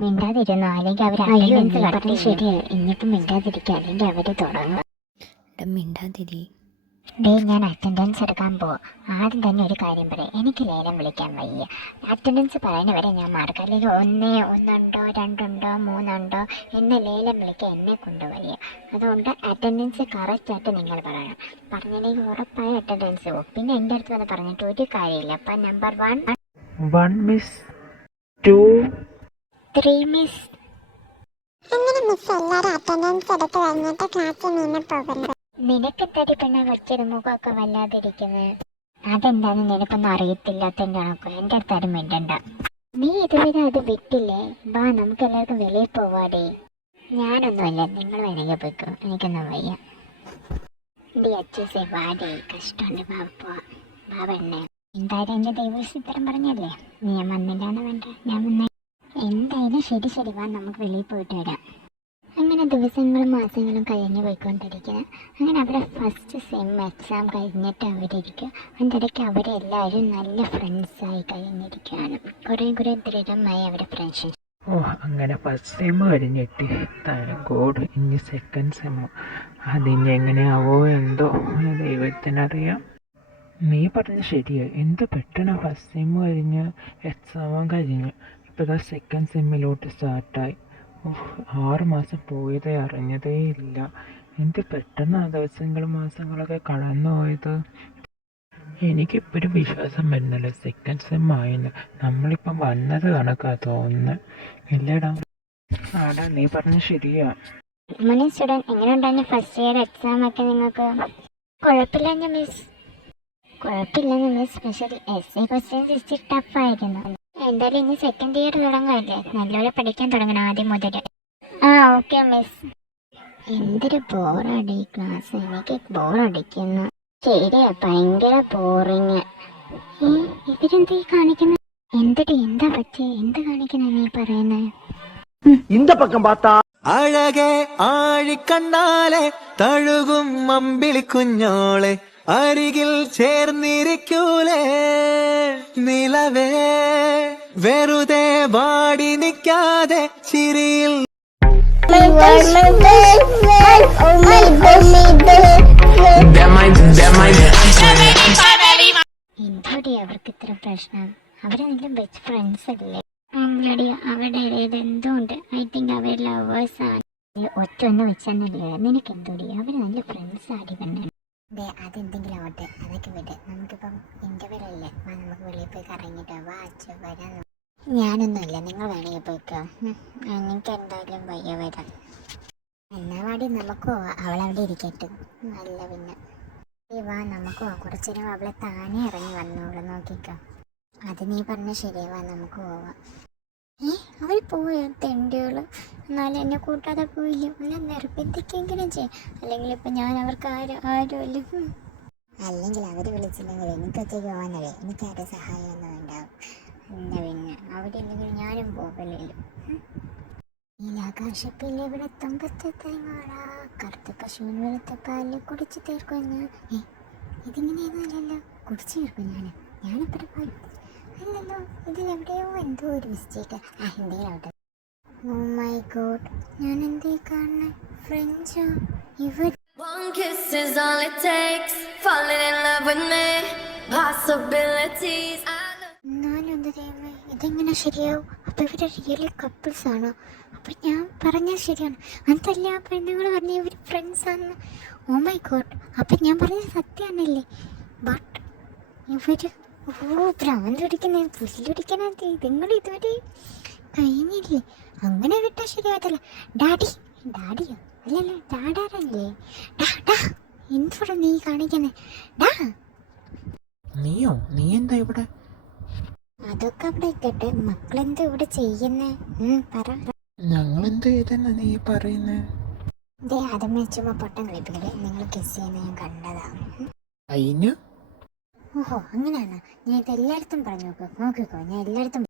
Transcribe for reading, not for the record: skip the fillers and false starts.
മിണ്ടാതിരുന്നോ, അല്ലെങ്കിൽ അവർ attendance correct ശരിയാ. ഇനിയിപ്പം മിണ്ടാതിരിക്കുക, അല്ലെങ്കിൽ അവർ തുടങ്ങും. മിണ്ടാതിരി. ഞാൻ അറ്റൻഡൻസ് എടുക്കാൻ പോവാം. ആദ്യം തന്നെ ഒരു കാര്യം പറയാം, എനിക്ക് ലേലം വിളിക്കാൻ വയ്യ. അറ്റൻഡൻസ് പറയുന്നവരെ ഞാൻ മാർക്ക്, അല്ലെങ്കിൽ ഒന്നുണ്ടോ 2 ഉണ്ടോ 3 ഉണ്ടോ എന്ന് ലേലം വിളിക്കാൻ എന്നെ കൊണ്ട് വയ്യ. അതുകൊണ്ട് അറ്റൻഡൻസ് കറക്റ്റായിട്ട് നിങ്ങൾ പറയണം. പറഞ്ഞില്ലെങ്കിൽ ഉറപ്പായ അറ്റൻഡൻസ് പോകും. പിന്നെ എൻ്റെ അടുത്ത് വന്ന് പറഞ്ഞിട്ട് ഒരു കാര്യമില്ല. അപ്പം നമ്പർ 1 മിസ്, 2 3 മിസ്. അങ്ങനെ മിസ് എല്ലാരും അറ്റൻഡൻസ് എടുത്ത് കഴിഞ്ഞിട്ട് ക്ലാസ്സിൽ നിന്ന് പോകുന്നത്. നിനക്കെന്താടി പെണ്ണ വച്ചൊരു മുഖമൊക്കെ വല്ലാതിരിക്കുന്നത്? അതെന്താന്ന് നിനക്കൊന്നും അറിയത്തില്ലാത്തതിൻ്റെ കണക്കോ. എൻ്റെ അടുത്താരും മിണ്ടണ്ട. നീ ഇതുവരെ അത് വിട്ടില്ലേ? വാ, നമുക്ക് എല്ലാവർക്കും വെളിയിൽ പോവാടേ. ഞാനൊന്നുമല്ല, നിങ്ങൾ വേണമെങ്കിൽ പോയിക്കോ, എനിക്കൊന്നും വയ്യ. ഡി അച്ചൂസേ വാടേ, കഷ്ടമുണ്ട്. വാ പെണ്ണേ. എന്തായാലും എൻ്റെ ദൈവവിശുദ്ധരം പറഞ്ഞല്ലേ, ഞാൻ വന്നില്ലാന്ന് വേണ്ട, ഞാൻ വന്നേ. എന്തായാലും ശരി വാ, നമുക്ക് വെളിയിൽ പോയിട്ട് വരാം. അങ്ങനെ ദിവസങ്ങളും മാസങ്ങളും കഴിഞ്ഞ് പോയിക്കൊണ്ടിരിക്കുക. അങ്ങനെ അവരുടെ ഫസ്റ്റ് സെം എക്സാം കഴിഞ്ഞിട്ട് അവരിയ്ക്കുക. അതിൻ്റെ ഇടയ്ക്ക് അവരെല്ലാവരും നല്ല ഫ്രണ്ട്സായി കഴിഞ്ഞിരിക്കുകയാണ്. കുറേ ദൃഢമായി അവരുടെ ഫ്രണ്ട്ഷിപ്പ്. അങ്ങനെ ഫസ്റ്റ് സെം കഴിഞ്ഞിട്ട് ഗോഡ്, ഇനി സെക്കൻഡ് സെം. അതിനി എങ്ങനെയാവോ എന്തോ, ദൈവത്തിനറിയാം. നീ പറഞ്ഞ ശരിയാ, എന്ത് പെട്ടെന്ന് ഫസ്റ്റ് സെം കഴിഞ്ഞ് എക്സാമും കഴിഞ്ഞ് ഇപ്പോൾ സെക്കൻഡ് സെമ്മിലോട്ട് സ്റ്റാർട്ടായി. 6 മാസം പോയതേ അറിഞ്ഞതേ ഇല്ല. എന്ത് പെട്ടെന്ന് ആ ദിവസങ്ങളും മാസങ്ങളൊക്കെ കടന്നു പോയത്. എനിക്കിപ്പോഴും വിശ്വാസം വരുന്നില്ല സെക്കൻഡ് സെം ആയെന്ന്. നമ്മളിപ്പം വന്നത് കണക്കാ തോന്നുന്നത്. ഇല്ലടാ. ആടാ, നീ പറഞ്ഞ ശരിയാ. മോർണിംഗ് സ്റ്റുഡൻറ്റ്, എങ്ങനെ ഉണ്ടായിരുന്നു ഫസ്റ്റ് ഇയർ എക്സാം ഒക്കെ നിങ്ങൾക്ക്? കുഴപ്പമില്ലെന്ന് മിസ്. പക്ഷേ എസ് എ ക്വസ്റ്റ്യൻസ് ഇച്ചിരി ടഫായിരുന്നു. എന്തായാലും ഇനി സെക്കൻഡ് ഇയർ തുടങ്ങാല്ലേ, നല്ലപോലെ പഠിക്കാൻ തുടങ്ങണം ആദ്യം മുതൽ. Okay miss. എന്തൊരു ബോറാടി ക്ലാസ്, എനിക്ക് ബോറടിക്കുന്നു. ശരിയാ, ഭയങ്കര ബോറിങ്. ഇവരെന്താ കാണിക്കുന്നത്? എന്താ പറ്റിയ, എന്ത് കാണിക്കുന്ന നീ പറയുന്നത്? അഴകെ ആഴിക്കണ്ണാലെ തഴുകും അമ്പിളി കുഞ്ഞോളെ അരികിൽ ചേർന്നിരിക്കൂലേ നിലവേ, വെറുതെ വാടി നിൽക്കാതെ ചിരിയിൽ. എന്തോടി അവർക്ക് ഇത്ര പ്രശ്നം? അവരെ നല്ല ബെസ്റ്റ് ഫ്രണ്ട്സ് അല്ലേ? ആംഗ്ലടി, അവരുടെ ഇടയിൽ എന്തോ ഉണ്ട്. ഐ തിങ്ക് അവർ ലവേഴ്സ് ആണ്. ഒറ്റ ഒന്ന് വെച്ചെന്നില്ലേ, നിനക്ക് എന്തോടി? അവർ നല്ല ഫ്രണ്ട്സ് ആടി തന്നെ. അതെന്തെങ്കിലും ആവട്ടെ, അതൊക്കെ വിട്. നമുക്കിപ്പം ഇൻ്റർവെല്ലല്ലേ, നമുക്ക് വെളിയിൽ പോയി കറങ്ങിട്ടോ. വാ അച്ഛ, വരാൻ. ഞാനൊന്നുമില്ല, നിങ്ങൾ വേണമെങ്കിൽ പോയിക്കോ. എനിക്ക് എന്തായാലും വയ്യ വരാം. എന്നാ വാടി, നമുക്ക് പോവാം. അവളവിടെ ഇരിക്കട്ടെ. അല്ല പിന്നെ വാ, നമുക്ക് പോവാം. കുറച്ചു നേരം അവളെ താനേ ഇറങ്ങി വന്നോളൂ, നോക്കിക്കോ. അത് നീ പറഞ്ഞ ശരിയാ, വാ നമുക്ക് പോവാം. അവർ പോയോ തെണ്ടികള്? എന്നാലും എന്നെ കൂട്ടാതെ പോയില്ല. അല്ല, നിർബന്ധിക്കെങ്കിലും ചെയ്യും. അല്ലെങ്കിൽ ഇപ്പം ഞാൻ അവർക്ക് ആരുമില്ല. അല്ലെങ്കിൽ അവർ വിളിച്ചില്ലെങ്കിൽ എനിക്ക് ഒറ്റയ്ക്ക് പോകാനല്ലേ, എനിക്കാരും സഹായമൊന്നും ഉണ്ടാവും. പിന്നെ അവരില്ലെങ്കിൽ ഞാനും പോകലില്ല. നീലാകാശപ്പിൽ ഇവിടെ തുമ്പത്തെത്തേങ്ങോളാ, കറുത്ത പശുവിന് വെളുത്ത പാല് കുടിച്ച് തീർക്കുന്നു. ഇതിങ്ങനെയൊന്നുമല്ലല്ലോ, കുടിച്ചു തീർക്കും ഞാനിപ്പോൾ പോയി. അല്ലല്ലോ, ഇതിലെവിടെയോ എന്തോ ഒരു മിസ്റ്റേക്ക്. എന്തെങ്കിലും ആവട്ടെ. ഓ മൈ ഗോഡ്, ഞാൻ എന്തേ കാണുന്നത്? ഫ്രഞ്ചോ ഇവർ? One kiss is all it takes, falling in love with me, possibilities. ഞാനെന്ത് ചെയ്യുമേ, ഇതെങ്ങനെ ശരിയാവും? അപ്പം ഇവര് റിയലി കപ്പിൾസ് ആണോ? അപ്പം ഞാൻ പറഞ്ഞത് ശരിയാണ്. അതല്ല ആ പെണ്ണുങ്ങൾ പറഞ്ഞ ഇവർ ഫ്രണ്ട്സ് ആണെന്ന്. ഓ മൈ ഗോഡ്, അപ്പം ഞാൻ പറഞ്ഞത് സത്യമാണല്ലേ? ബട്ട് ഇവർ ഭ്രാന്ത് പിടിക്കുന്ന പുല്ലൊടിക്കാനത് നിങ്ങൾ ഇതുവരെ കഴിഞ്ഞില്ലേ? അങ്ങനെ വിട്ടാൽ ശരിയാകത്തില്ല. ഡാഡിയോ അല്ലല്ലോ, ഡാഡാരല്ലേ? എന്തോടാ നീ കാണിക്കുന്നേ? നീ എന്താ ഇവിടെ? അതൊക്കെ അവിടെ ഇക്കട്ടെ, മക്കളെന്താ ഇവിടെ ചെയ്യുന്നേ? പറ. ഞങ്ങളെന്ത് ചെയ്തെന്നാ നീ പറയുന്നേ? അത് മെച്ചുമ്പോ പൊട്ടം കളിപ്പിക്കട്ടെ. നിങ്ങൾ കിസ് ചെയ്യുന്ന ഞാൻ കണ്ടതാ. അയിന് ഓഹോ, അങ്ങനെയാണോ? ഞാൻ ഇത് എല്ലായിടത്തും പറഞ്ഞു നോക്കിക്കോ. ഞാൻ എല്ലായിടത്തും